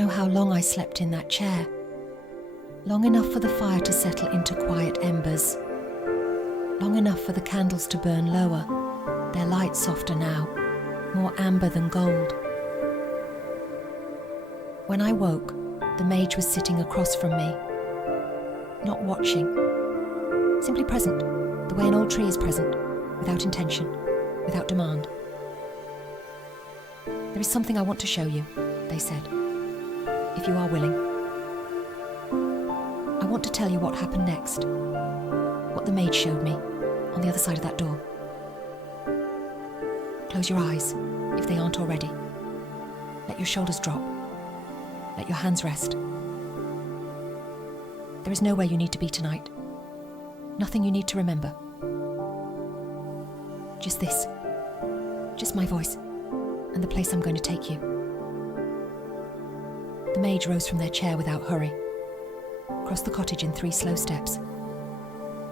know how long I slept in that chair. Long enough for the fire to settle into quiet embers. Long enough for the candles to burn lower, their light softer now, more amber than gold. When I woke, the mage was sitting across from me. Not watching. Simply present, the way an old tree is present, without intention, without demand. "There is something I want to show you," they said, "if you are willing. I want to tell you what happened next, what the mage showed me on the other side of that door. Close your eyes, if they aren't already. Let your shoulders drop. Let your hands rest. There is nowhere you need to be tonight. Nothing you need to remember. Just this. Just my voice, and the place I'm going to take you." The mage rose from their chair without hurry, crossed the cottage in 3 slow steps,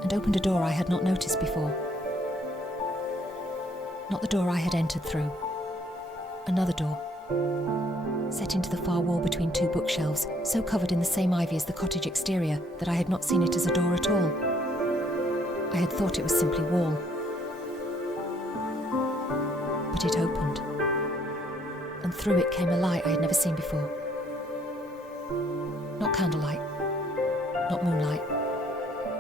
and opened a door I had not noticed before. Not the door I had entered through. Another door, set into the far wall between 2 bookshelves, so covered in the same ivy as the cottage exterior that I had not seen it as a door at all. I had thought it was simply wall. But it opened, and through it came a light I had never seen before. Not candlelight, not moonlight,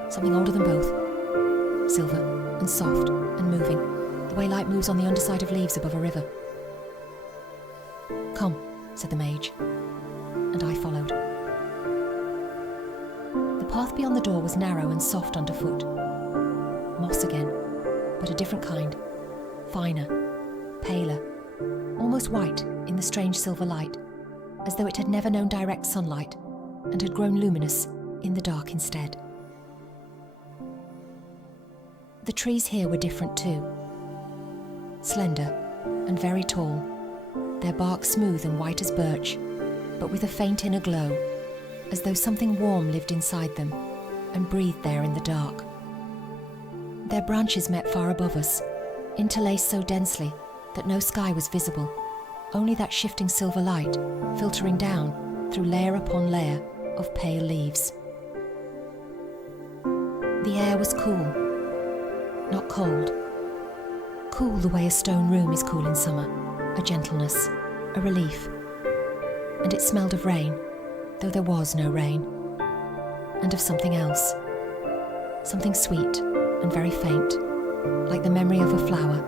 something older than both, silver and soft and moving, the way light moves on the underside of leaves above a river. "Come," said the mage, and I followed. The path beyond the door was narrow and soft underfoot. Moss again, but a different kind, finer, paler, almost white in the strange silver light, as though it had never known direct sunlight and had grown luminous in the dark instead. The trees here were different too. Slender and very tall, their bark smooth and white as birch, but with a faint inner glow, as though something warm lived inside them and breathed there in the dark. Their branches met far above us, interlaced so densely that no sky was visible, only that shifting silver light filtering down through layer upon layer of pale leaves. The air was cool, not cold. Cool the way a stone room is cool in summer, a gentleness, a relief. And it smelled of rain, though there was no rain, and of something else, something sweet and very faint, like the memory of a flower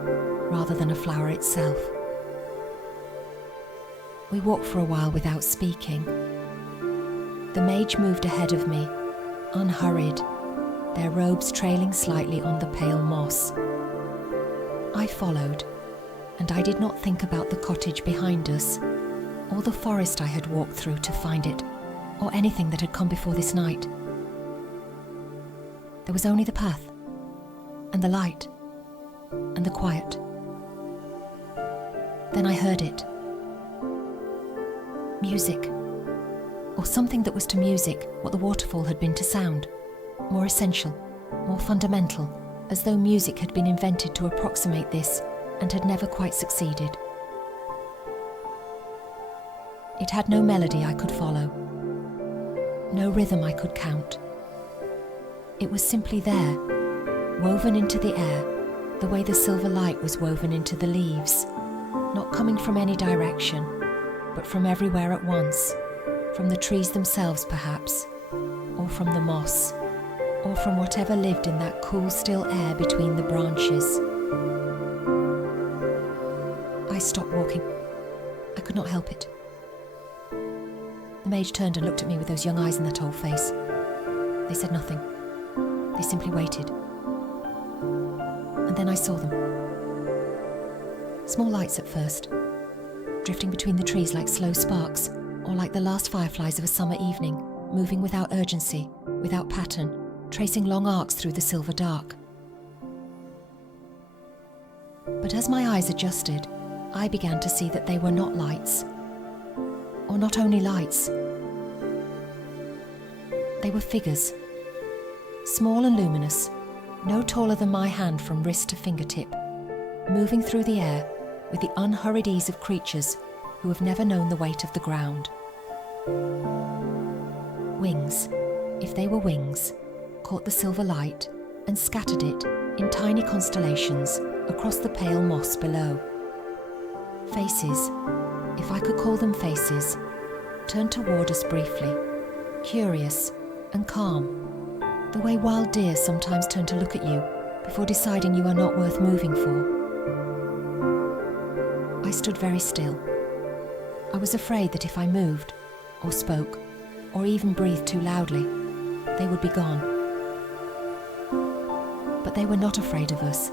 rather than a flower itself. We walked for a while without speaking. The mage moved ahead of me, unhurried, their robes trailing slightly on the pale moss. I followed, and I did not think about the cottage behind us, or the forest I had walked through to find it, or anything that had come before this night. There was only the path, and the light, and the quiet. Then I heard it. Music, or something that was to music what the waterfall had been to sound, more essential, more fundamental, as though music had been invented to approximate this and had never quite succeeded. It had no melody I could follow, no rhythm I could count. It was simply there, woven into the air, the way the silver light was woven into the leaves, not coming from any direction, but from everywhere at once, from the trees themselves perhaps, or from the moss, or from whatever lived in that cool still air between the branches. I stopped walking. I could not help it. The mage turned and looked at me with those young eyes in that old face. They said nothing. They simply waited. And then I saw them. Small lights at first, drifting between the trees like slow sparks, or like the last fireflies of a summer evening, moving without urgency, without pattern, tracing long arcs through the silver dark. But as my eyes adjusted, I began to see that they were not lights, or not only lights. They were figures, small and luminous, no taller than my hand from wrist to fingertip, moving through the air with the unhurried ease of creatures who have never known the weight of the ground. Wings, if they were wings, caught the silver light and scattered it in tiny constellations across the pale moss below. Faces, if I could call them faces, turned toward us briefly, curious and calm, the way wild deer sometimes turn to look at you before deciding you are not worth moving for. I stood very still. I was afraid that if I moved, or spoke, or even breathed too loudly, they would be gone. But they were not afraid of us.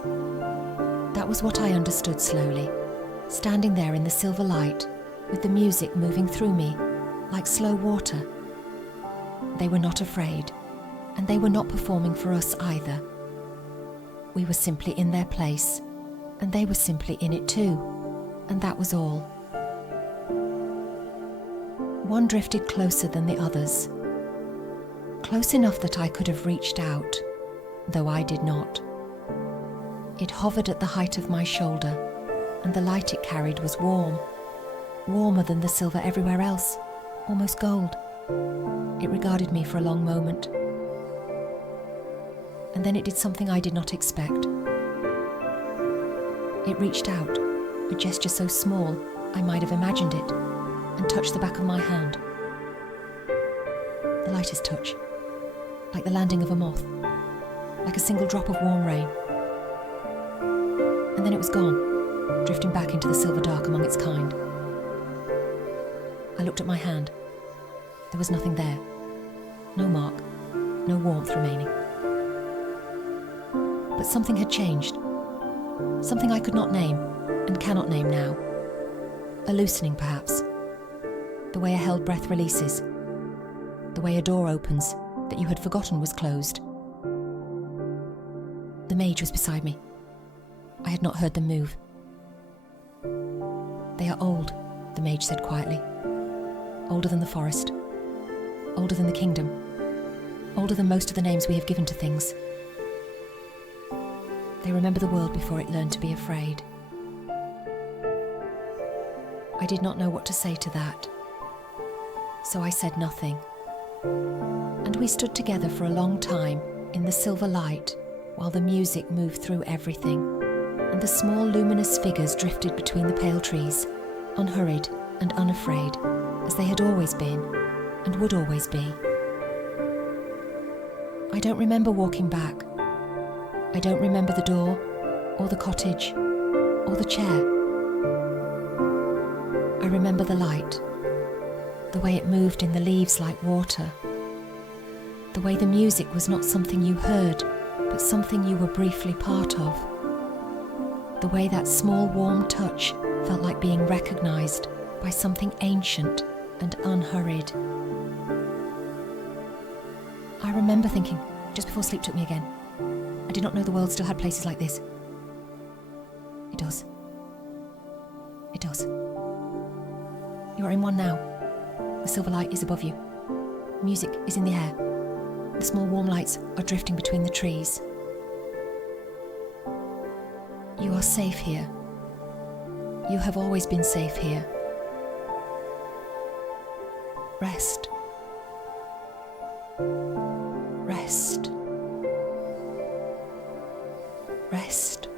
That was what I understood slowly, standing there in the silver light, with the music moving through me, like slow water. They were not afraid, and they were not performing for us either. We were simply in their place, and they were simply in it too, and that was all. One drifted closer than the others, close enough that I could have reached out, though I did not. It hovered at the height of my shoulder, and the light it carried was warm, warmer than the silver everywhere else, almost gold. It regarded me for a long moment, and then it did something I did not expect. It reached out, a gesture so small I might have imagined it, and touched the back of my hand. The lightest touch, like the landing of a moth, like a single drop of warm rain. And then it was gone, drifting back into the silver dark among its kind. I looked at my hand. There was nothing there. No mark, no warmth remaining. But something had changed. Something I could not name, and cannot name now. A loosening, perhaps. The way a held breath releases. The way a door opens that you had forgotten was closed. The mage was beside me. I had not heard them move. They are old, the mage said quietly. Older than the forest. Older than the kingdom. Older than most of the names we have given to things. They remember the world before it learned to be afraid. I did not know what to say to that, so I said nothing. And we stood together for a long time in the silver light while the music moved through everything, and the small luminous figures drifted between the pale trees, unhurried and unafraid, as they had always been and would always be. I don't remember walking back. I don't remember the door, or the cottage, or the chair. I remember the light, the way it moved in the leaves like water, the way the music was not something you heard, but something you were briefly part of, the way that small warm touch felt like being recognized by something ancient and unhurried. I remember thinking, just before sleep took me again, I did not know the world still had places like this. It does. It does. You are in one now. The silver light is above you. Music is in the air. The small warm lights are drifting between the trees. You are safe here. You have always been safe here. Rest. Rest. Rest.